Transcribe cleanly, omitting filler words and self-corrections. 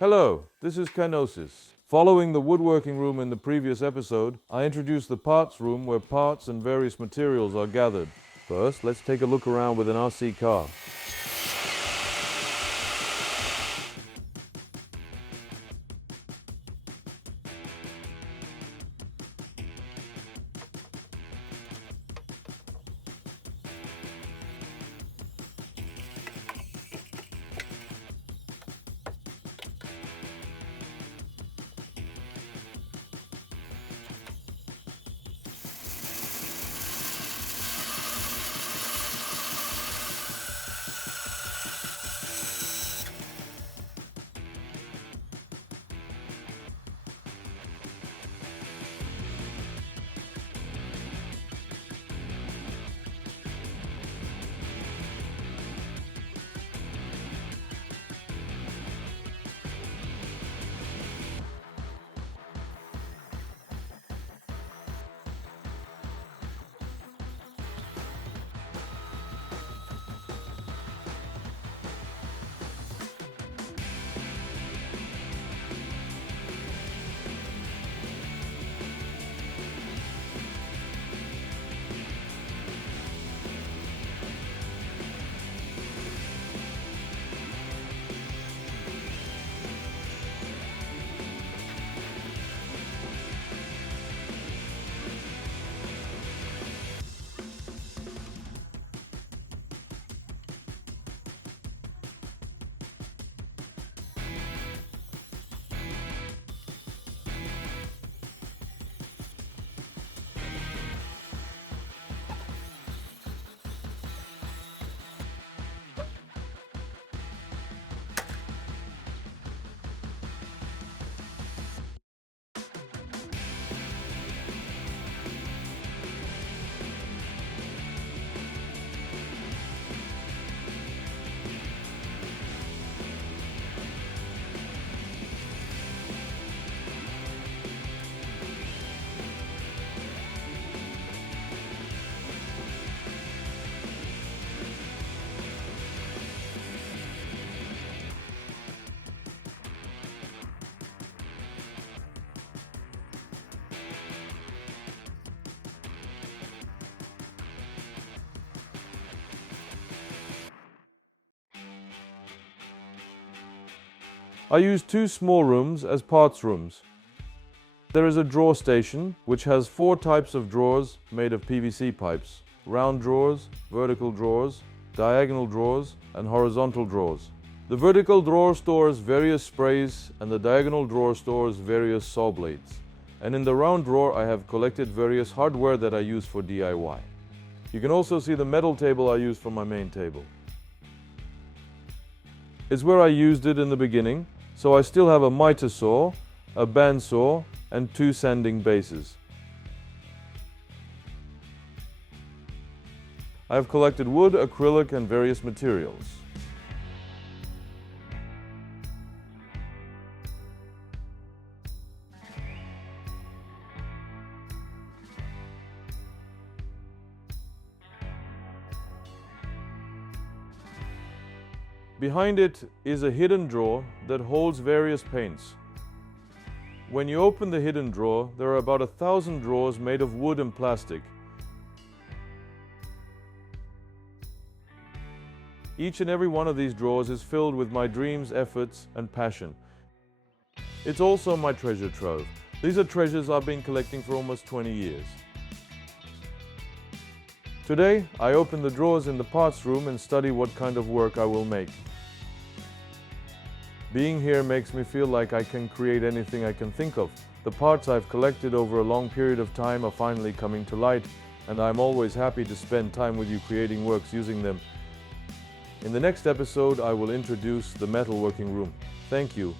Hello, this is Kenosis. Following the woodworking room in the previous episode, I introduced the parts room where parts and various materials are gathered. First, let's take a look around with an RC car. I use two small rooms as parts rooms. There is a drawer station, which has 4 types of drawers made of PVC pipes: round drawers, vertical drawers, diagonal drawers, and horizontal drawers. The vertical drawer stores various sprays, and the diagonal drawer stores various saw blades. And in the round drawer, I have collected various hardware that I use for DIY. You can also see the metal table I use for my main table. It's where I used it in the beginning, so I still have a miter saw, a bandsaw, and 2 sanding bases. I have collected wood, acrylic, and various materials. Behind it is a hidden drawer that holds various paints. When you open the hidden drawer, there are about 1,000 drawers made of wood and plastic. Each and every one of these drawers is filled with my dreams, efforts, and passion. It's also my treasure trove. These are treasures I've been collecting for almost 20 years. Today, I open the drawers in the parts room and study what kind of work I will make. Being here makes me feel like I can create anything I can think of. The parts I've collected over a long period of time are finally coming to light, and I'm always happy to spend time with you creating works using them. In the next episode, I will introduce the metalworking room. Thank you.